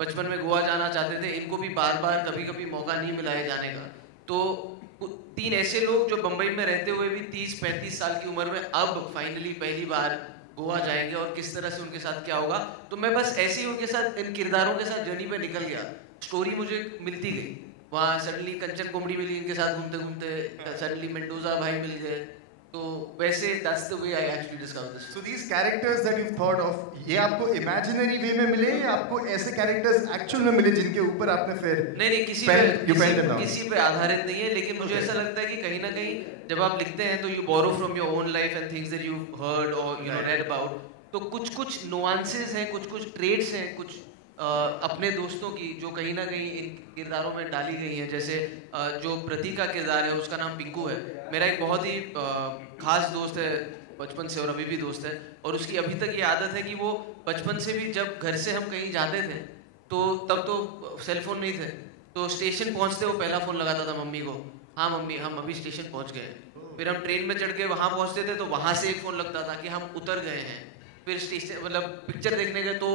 बचपन में गोवा जाना चाहते थे, इनको भी बार बार कभी कभी मौका नहीं मिला है जाने का। तो 3 ऐसे लोग जो बम्बई में रहते हुए भी 30-35 साल की उम्र में अब फाइनली पहली बार गोवा जाएंगे, और किस तरह से उनके साथ क्या होगा। तो मैं बस ऐसे ही उनके साथ, इन किरदारों के साथ जर्नी पे निकल गया। स्टोरी मुझे मिलती गई, वहाँ सडनली कंचन कोमड़ी मिली, इनके साथ घूमते घूमते सडनली मेंडोजा भाई मिल गए। तो वैसे that's the way I actually discover this. So these characters that you've thought of, ये आपको imaginary way में मिले या आपको ऐसे characters actual में मिले जिनके ऊपर आपने फिर नहीं किसी पे आधारित नहीं है, लेकिन मुझे ऐसा लगता है कि कहीं ना कहीं जब आप लिखते हैं तो you borrow from your own life and things that you heard और यू नो रेड अबाउट। तो कुछ नुआंसेस हैं, कुछ ट्रेड्स हैं, कुछ अपने दोस्तों की जो कहीं ना कहीं इन किरदारों में डाली गई हैं। जैसे जो प्रतीक का किरदार है उसका नाम पिंकू है, मेरा एक बहुत ही खास दोस्त है बचपन से और अभी भी दोस्त है। और उसकी अभी तक ये आदत है कि वो बचपन से भी जब घर से हम कहीं जाते थे तो तब तो सेल फोन नहीं थे, तो स्टेशन पहुंचते वो पहला फ़ोन लगाता था मम्मी को, हाँ मम्मी हम अभी स्टेशन पहुंच गए। फिर हम ट्रेन में चढ़ के वहाँ पहुँचते थे तो वहाँ से एक फ़ोन लगता था कि हम उतर गए हैं। फिर स्टेशन मतलब पिक्चर देखने गए तो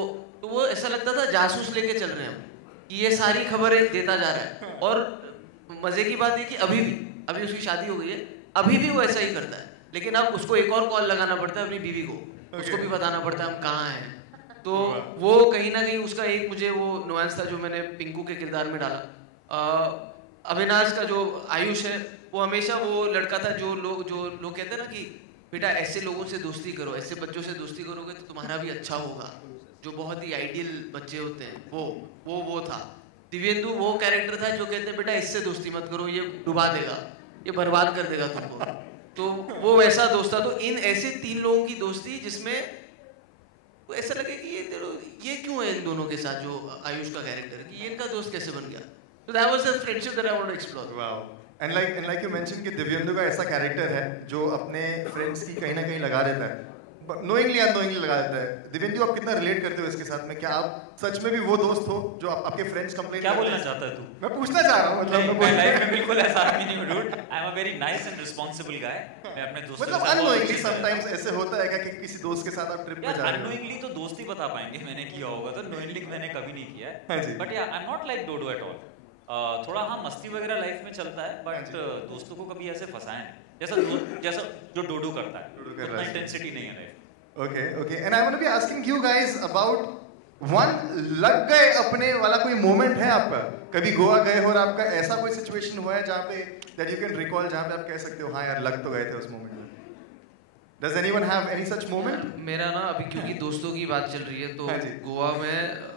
वो ऐसा लगता था जासूस लेके चल रहे हैं हम, कि ये सारी खबरें देता जा रहा है। और मज़े की बात ये कि अभी उसकी शादी हो गई है, अभी भी वो ऐसा ही करता है, लेकिन अब उसको एक और कॉल लगाना पड़ता है अपनी बीवी को, उसको भी बताना पड़ता है हम कहाँ हैं। तो वो कहीं ना कहीं उसका एक मुझे वो नुआंस था जो मैंने पिंकू के किरदार में डाला। अविनाश का जो आयुष है वो हमेशा वो लड़का था जो लोग कहते हैं ना कि बेटा ऐसे लोगों से दोस्ती करो, ऐसे बच्चों से दोस्ती करोगे तो तुम्हारा भी अच्छा होगा, जो बहुत ही आइडियल बच्चे होते हैं वो था। दिव्येंदु वो कैरेक्टर था जो कहते हैं बेटा इससे दोस्ती मत करो, ये डुबा देगा, ये बर्बाद कर देगा तुमको। तो वो वैसा दोस्त था। तो इन ऐसे 3 लोगों की दोस्ती जिसमें वो ऐसा लगे कि ये क्यों है इन दोनों के साथ, जो आयुष का कैरेक्टर है, कि ये इनका दोस्त कैसे बन गया। तो that was the friendship that I want to explore. Wow. And like you mention कि दिव्येंदु का ऐसा कैरेक्टर है जो अपने फ्रेंड्स की कहीं ना कहीं लगा देता है, नोइंगली अननोइंगली लगा देता है। दिव्येंदु आप कितना रिलेट करते हो इसके साथ में? क्या आप सच में भी वो दोस्त हो जो आपके फ्रेंड्स कंप्लेन क्या बोलना चाहता है तू? मैं पूछना चाह रहा हूं, मतलब मैं लाइफ में बिल्कुल ऐसा आदमी नहीं हूं dude. I am a very nice and responsible guy. मैं अपने दोस्तों मतलब अननोइंगली समटाइम्स ऐसे होता है क्या कि किसी दोस्त के साथ आप ट्रिप पे जा रहे हो? अननोइंगली तो दोस्त ही बता पाएंगे मैंने किया होगा, तो नोइंगली मैंने कभी नहीं किया है। हाँ जी। But yeah I am not like dodo at all. थोड़ा हाँ मस्ती वगैरह लाइफ में चलता है, बट दोस्तों को कभी ऐसे फंसाए जैसा जो डोडो करता है, उतना इंटेंसिटी नहीं है life. Okay. And I want to be asking you guys about one लग गए अपने वाला कोई मोमेंट है आपका? कभी गोवा गए हो और आपका ऐसा कोई सिचुएशन हुआ है जहाँ पे that you can recall, जहाँ पे आप कह सकते हो हाँ यार लग तो गए थे उस मोमेंट में? Does anyone have any such moment? मेरा ना अभी क्योंकि दोस्तों की बात चल रही है तो गोवा में,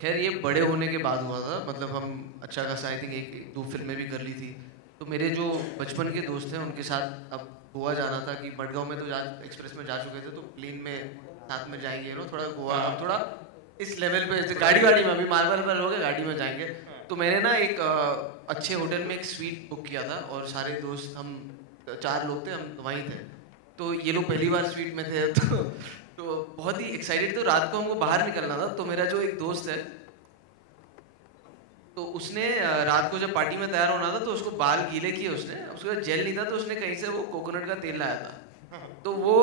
खैर ये बड़े होने के बाद हुआ था, मतलब हम अच्छा खासा आई थिंक 1-2 फिल्में भी कर ली थी। तो मेरे जो बचपन के दोस्त हैं उनके साथ अब गोवा जाना था कि मडगांव में तो एक्सप्रेस में जा चुके थे, तो प्लेन में साथ में जाएंगे थोड़ा गोवा, अब थोड़ा इस लेवल पे, जैसे गाड़ी में अभी मार्बल पर हो गए, गाड़ी में जाएंगे। तो मैंने ना एक अच्छे होटल में एक स्वीट बुक किया था और सारे दोस्त हम 4 लोग थे, हम वहीं थे। तो ये लोग पहली बार स्वीट में थे तो बहुत ही एक्साइटेड थे। रात को हमको बाहर निकलना था, तो मेरा जो एक दोस्त है तो उसने रात को जब पार्टी में तैयार होना था तो उसको बाल गीले किए उसने, उसके बाद जेल नहीं था तो उसने कहीं से वो कोकोनट का तेल लाया था। तो वो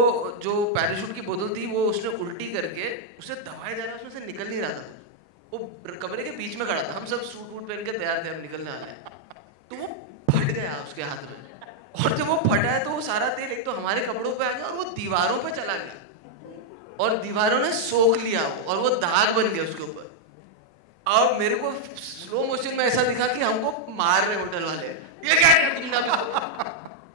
जो पैराशूट की बोतल थी वो उसने उल्टी करके उसे दबाया जा रहा, उसमें से निकल नहीं रहा था। वो कमरे के बीच में खड़ा था, हम सब सूट वूट पहन के तैयार थे, हम निकलने वाले हैं, तो वो फट गया उसके हाथ में। और जब वो फटा है तो वो सारा तेल एक तो हमारे कपड़ों पे आ गया और वो दीवारों पे चला गया और दीवारों ने सोख लिया और वो दाग बन गया उसके ऊपर। और मेरे को स्लो मोशन में ऐसा दिखा कि हमको मार रहे होटल वाले, ये क्या है तुमने अभी?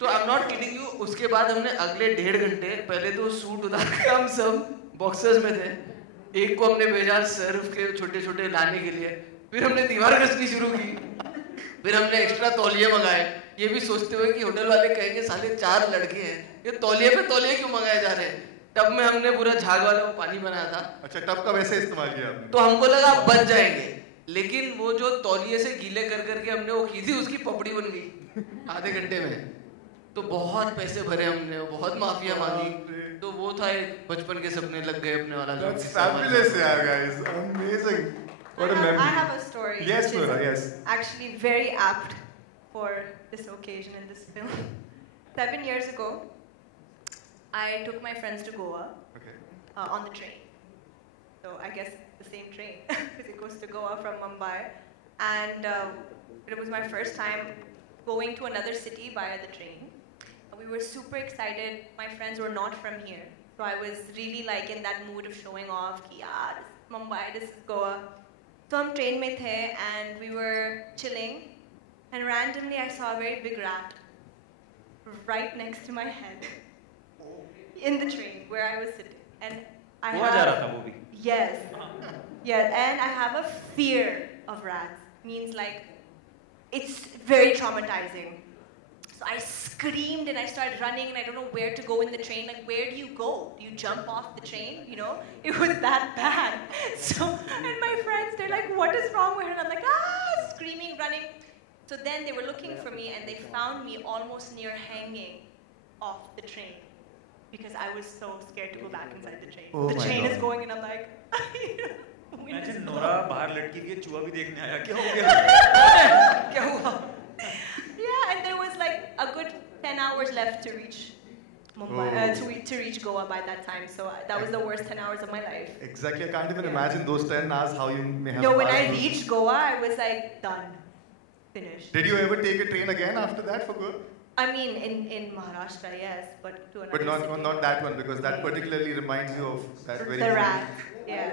तो आई एम नॉट किडिंग यू, उसके बाद हमने अगले 1.5 घंटे पहले तो सूट उतार के हम सब बॉक्सर्स में थे, एक को हमने भेजा सर्फ के छोटे छोटे लाने के लिए, फिर हमने दीवार घसनी शुरू की, फिर हमने एक्स्ट्रा तौलिए मंगाए, ये भी सोचते हुए कि होटल वाले कहेंगे साले 4 लड़के हैं, ये तौलिए पे तौलिए क्यों मंगाए जा रहे हैं। टब में हमने पूरा झाग वाला वो पानी बनाया था। अच्छा, टब का वैसे इस्तेमाल किया आपने? तो हमको लगा बच जाएंगे, लेकिन वो जो तौलिए से गीले कर करके हमने वो की थी उसकी पपड़ी बन गई आधे घंटे में। तो बहुत पैसे भरे हमने, बहुत माफिया मांगी। तो वो था एक बचपन के सपने लग गए अपने वाला। That's fabulous, yeah, guys. Amazing. What a memory. I have a story. Yes, Nora, yes. Actually very apt for this occasion in this film. 7 years ago, I took my friends to Goa. Okay. On the train. So I guess the same train, because it supposed to Goa from Mumbai, and it was my first time going to another city via the train. We were super excited. My friends were not from here, so I was really like in that mood of showing off. Ki, yeah, this is Mumbai, this is Goa. So हम train में थे, and we were chilling, and randomly I saw a very big rat right next to my head in the train where I was sitting, and I have, yes, yes, and I have a fear of rats. Means like it's very traumatizing. So I screamed and I started running, and I don't know where to go in the train. Like, where do you go? Do you jump off the train? You know, it was that bad. So, and my friends, they're like, what is wrong with her? And I'm like, screaming, running. So then they were looking for me, and they found me almost near hanging off the train because I was so scared to go back inside the train. Oh, the train is going, and I'm like, Imagine Nora बाहर लटकी हुई है, चूहा भी देखने आया, क्या हो गया? क्या हुआ? Yeah, and there was like a good 10 hours left to reach Mumbai, to reach Goa by that time. So that was the worst 10 hours of my life. Exactly, I can't even imagine those 10 hours how you may have. No, when I reached Goa, I was like done, finished. Did you ever take a train again after that for Goa? I mean, in Maharashtra, yes, but to another But city. not that one, because that particularly reminds you of that very. The rat, yeah.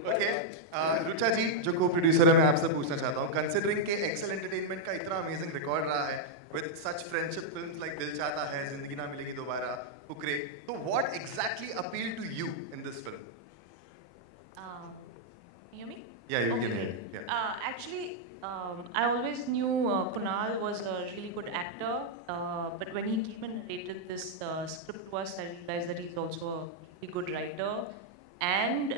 Okay, Rucha जी जो co-producer है, मैं आपसे पूछना चाहता हूँ, considering के Excel Entertainment का इतना amazing record रहा है, with such friendship films like दिल चाहता है, जिंदगी ना मिलेगी दोबारा, फुकरे, तो what exactly appealed to you in this film? You mean? Yeah, you Okay. can hear. Yeah. Actually, I always knew Kunal was a really good actor, but when he came and narrated this script to us, I realized that he's also a really good writer. And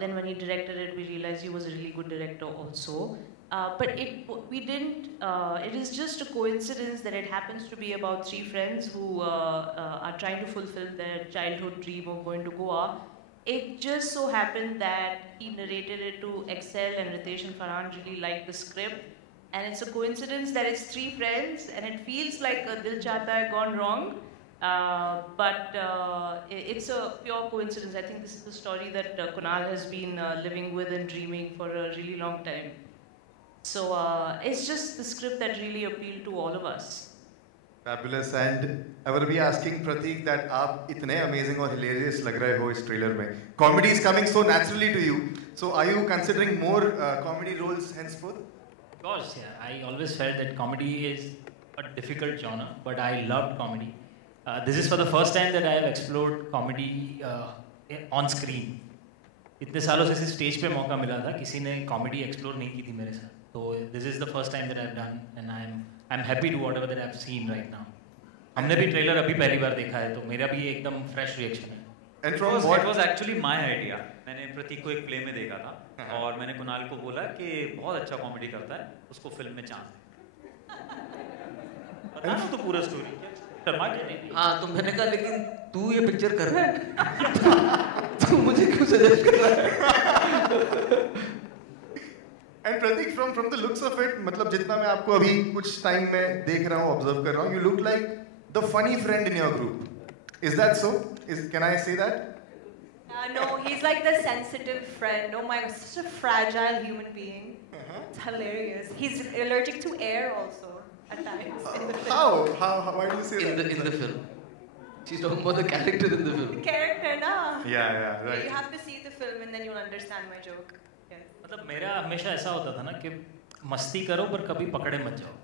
then when he directed it, we realized he was a really good director also. But it is just a coincidence that it happens to be about three friends who are trying to fulfill their childhood dream of going to Goa. It just so happened that he narrated it to Excel, and Ritesh and Farhan really liked the script. And it's a coincidence that it's three friends, and it feels like a Dil Chahta Hai gone wrong. But it's a pure coincidence. I think this is the story that Kunal has been living with and dreaming for a really long time. So it's just the script that really appealed to all of us. Fabulous. And I will be asking Prateek that आप इतने amazing और hilarious लग रहे हो इस trailer में. Comedy is coming so naturally to you. So are you considering more comedy roles henceforth? Of course, yeah. I always felt that comedy is a difficult genre, but I loved comedy. This is for the first time that I have explored comedy on screen. इतने सालों से सिर्फ stage पे मौका मिला था, किसी ने कॉमेडी एक्सप्लोर नहीं की थी मेरे साथ. तो this is the first time that I've done, and I'm happy to whatever that I've seen right now. हमने भी ट्रेलर अभी पहली बार देखा है, तो मेरा भी एकदम फ्रेश रिएक्शन है. And from what was actually my idea. मैंने प्रतीक को एक प्ले में देखा था और मैंने कुणाल को बोला कि बहुत अच्छा कॉमेडी करता है, उसको फिल्म में चांस दे. बता ना तो पूरा स्टोरी. हाँ, तो मैंने कहा लेकिन तू ये पिक्चर कर रहा है, तू मुझे क्यों सजेस्ट कर रहा है? And Prateek, from the looks of it, मतलब जितना मैं आपको अभी कुछ टाइम में देख रहा हूँ, observe कर रहा हूँ, you look like the funny friend in your group. Is that so? Can I say that? No, he's like the sensitive friend. Oh my God, such a fragile human being. It's hilarious. He's allergic to air also at times. How? Why do you say that? In the film. She's talking about the character in the film. The character, na? Yeah, right. You have to see the film and then you'll understand my joke. Yes. मतलब मेरा हमेशा ऐसा होता था ना कि मस्ती करो पर कभी पकड़े मत जाओ.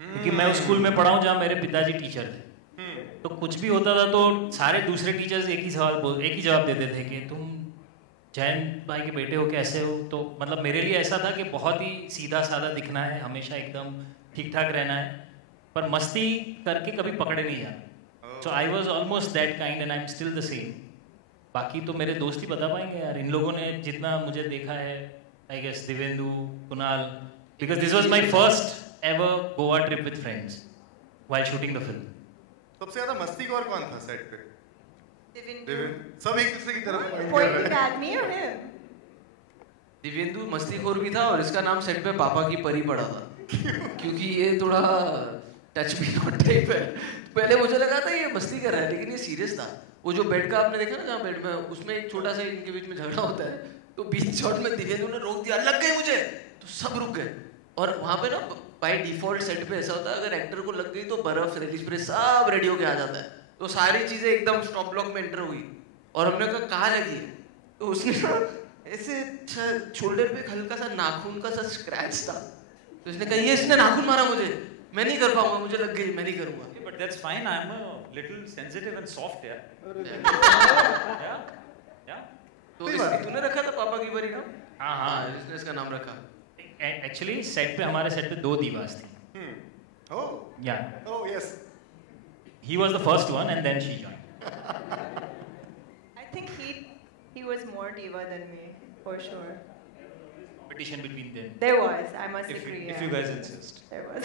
क्योंकि मैं उस स्कूल में पढ़ा हूँ जहाँ मेरे पिताजी टीचर थे. तो कुछ भी होता था तो सारे दूसरे टीचर्स एक ही जवाब देते थे कि तुम जैन भाई के बेटे हो, कैसे हो. तो मतलब मेरे लिए ऐसा था कि बहुत ही सीधा साधा दिखना है, हमेशा एकदम ठीक ठाक रहना है, पर मस्ती करके कभी पकड़े नहीं जाना. So I was almost that kind and I am still the same. बाकी तो मेरे दोस्त ही बता पाएंगे यार. इन लोगों ने जितना मुझे देखा है, I guess Divyendu, Kunal, because this was my first ever Goa trip with friends while shooting the film. सबसे ज्यादा मस्तीखोर कौन था सेट पे? Divendu. सब एक दूसरे की तरफ Pointing at me or him? Dibyendu मस्तीखोर भी था और इसका नाम सेट पे पापा की परी पड़ा था. क्योंकि ये थोड़ा टच मी नॉट टाइप है. पहले मुझे लगा था ये मस्ती कर रहा है, लेकिन ये सीरियस था. वो जो बेड का आपने देखा ना, जहाँ बेड में उसमें एक छोटा सा इनके बीच में झगड़ा होता है, तो बीच शॉट में दिव्येंदु ने रोक दिया, लग गई मुझे, तो सब रुक गए। और वहाँ पे ना बाय डिफॉल्ट सेट पे ऐसा होता है, अगर एक्टर को लग गई तो बर्फ रेडी स्प्रे सब रेडी होके आ जाता है, तो सारी चीजें एकदम स्टॉप ब्लॉक में एंटर हुई। और हमने कहा कहाँ लगी है, तो उसने ऐसे शोल्डर पे हल्का सा नाखून का सा स्क्रैच था, तो उसने कहा ये इसने नाखून मारा मुझे, मैं नहीं कर पाऊंगा, मुझे लग गई, मैं नहीं करूंगा। But that's fine. I'm a little sensitive and soft, yeah. Yeah. तो तूने रखा था पापा की बारी नाम? हाँ, इसने इसका नाम रखा। एक्चुअली सेट पे, हमारे सेट पे 2 दीवास थी। Oh. Yeah. Oh yes. He was the first one and then she joined. I think he was more diva than me, for sure. Competition between them. There was, I must agree. If you guys insist. There was.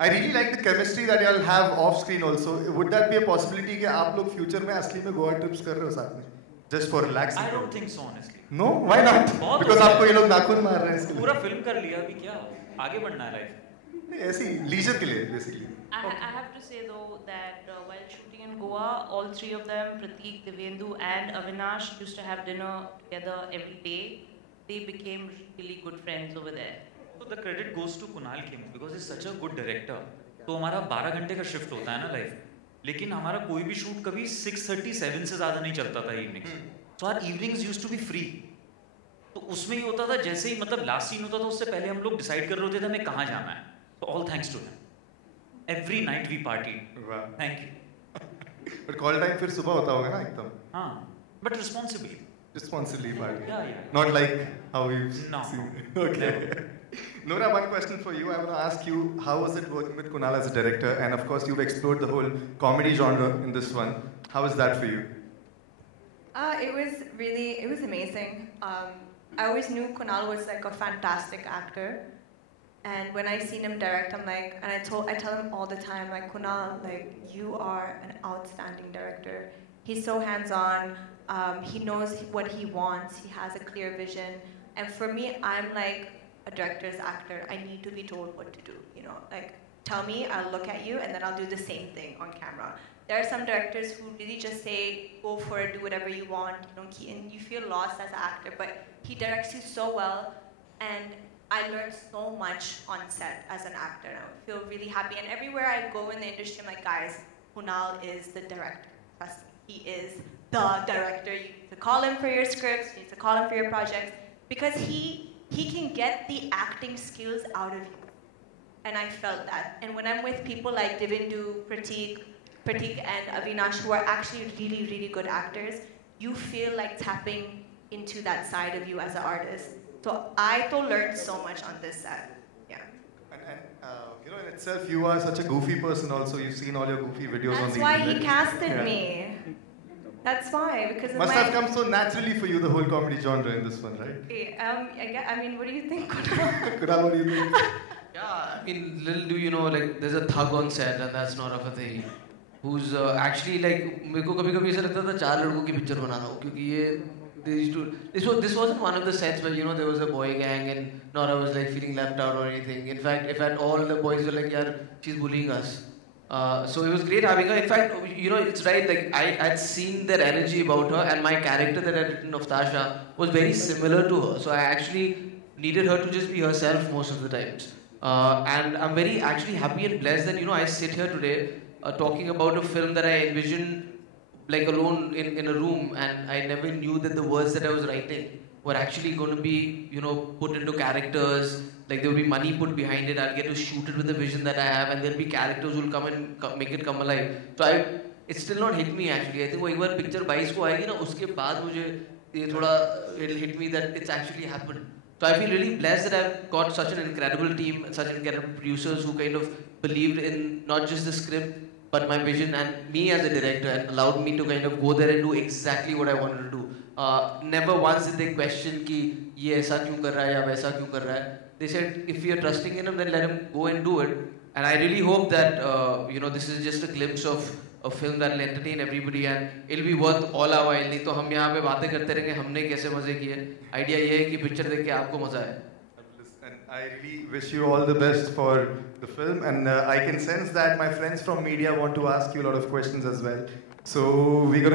I really like the chemistry that y'all have off screen also. Would that be a possibility कि आप लोग future में असली में Goa trips कर रहे हो साथ में? Just for relaxing? I don't think so, honestly. No, why not? Because आपको ये लोग नाखून मार रहे हैं इसके लिए। पूरा फिल्म कर लिया, अभी क्या आगे बढ़ना है लाइफ? नहीं, ऐसी leisure के लिए basically. I have to say though that while shooting in Goa, all 3 of them, Pratik, Divyendu and Avinash, used to have dinner together every day. They became really good friends over there. So the credit goes to Kunal Kim because he's such a good director. तो हमारा 12 घंटे का shift होता है ना life, लेकिन हमारा कोई भी शूट कभी 6:37 से ज़्यादा नहीं चलता था evenings. So our evenings used to be free. तो उसमें ही होता था, जैसे ही मतलब लास्ट सीन होता था उससे पहले हम लोग डिसाइड कर रहे होते थे हमें कहाँ जाना है। तो all thanks to him. Every night we partied. Wow. Thank you. But call time फिर सुबह होता होगा ना एकदम? हाँ, but responsibly. Responsibly party. Yeah. Not like how we've No. seen. Okay. Nora, one question for you. I want to ask you, how was it working with Kunal as a director? And of course, you've explored the whole comedy genre in this one. How was that for you? It was amazing. I always knew Kunal was like a fantastic actor. And when I seen him direct, I'm like, and I tell him all the time, like, Kunal, like, you are an outstanding director. He's so hands-on. He knows what he wants. He has a clear vision. And for me, I'm like a director's actor. I need to be told what to do. You know, like, tell me, I'll look at you, and then I'll do the same thing on camera. There are some directors who really just say, go for it, do whatever you want, you know, and you feel lost as an actor. But he directs you so well, and I learned so much on set as an actor. I feel really happy. And everywhere I go in the industry, I'm like, guys, Kunal is the director. Trust me. He is the director. You need to call him for your scripts. You need to call him for your projects. Because he can get the acting skills out of you. And I felt that. And when I'm with people like Divyendu, Pratik and Avinash, who are actually really, really good actors, you feel like tapping into that side of you as an artist. So I learned so much on this set. Yeah. And you know, in itself, you are such a goofy person also. You've seen all your goofy videos on the internet. That's why he casted me. That's why, because must have come so naturally for you, the whole comedy genre in this one, right? I mean, what do you think? Kunal, what do you think? Yeah, I mean, little do you know, like, there's a thug on set, and that's not a Fateh, who's actually like, मेरे को कभी-कभी ऐसा लगता था 4 लड़कों की picture बना रहा हूँ, क्योंकि ये this wasn't one of the sets where, you know, there was a boy gang and Nora was like feeling left out or anything. In fact, all the boys were like, yeah, she's bullying us. So it was great having her. In fact, you know, it's right, like, I had seen their energy about her, and my character that I had written of Tasha was very similar to her. So I actually needed her to just be herself most of the times. And I'm very actually happy and blessed that, you know, I sit here today talking about a film that I envisioned like alone in a room, and I never knew that the words that I was writing were actually going to be, you know, put into characters. Like, there will be money put behind it. I'll get to shoot it with the vision that I have, and there'll be characters who will come and make it come alive. So it's still not hit me actually. I think वो एक बार picture 22 को आएगी ना, उसके बाद मुझे ये थोड़ा it'll hit me that it's actually happened. So I feel really blessed that I've got such an incredible team, such incredible producers who kind of believed in not just the script, but my vision and me as a director, and allowed me to kind of go there and do exactly what I wanted to do. Never once did they question कि ये ऐसा क्यों कर रहा है या वैसा क्यों कर रहा है. They said if you're trusting in him, then let him go and do it. And I really hope that you know, this is just a glimpse of a film that will entertain everybody, and it'll be worth all our while. नहीं तो हम यहाँ पे बातें करते रहेंगे हमने कैसे मजे किए. Idea ये है कि picture देख के आपको मजा आए. I really wish you all the best for the film, and I can sense that my friends from media want to ask you a lot of questions as well. So we're going to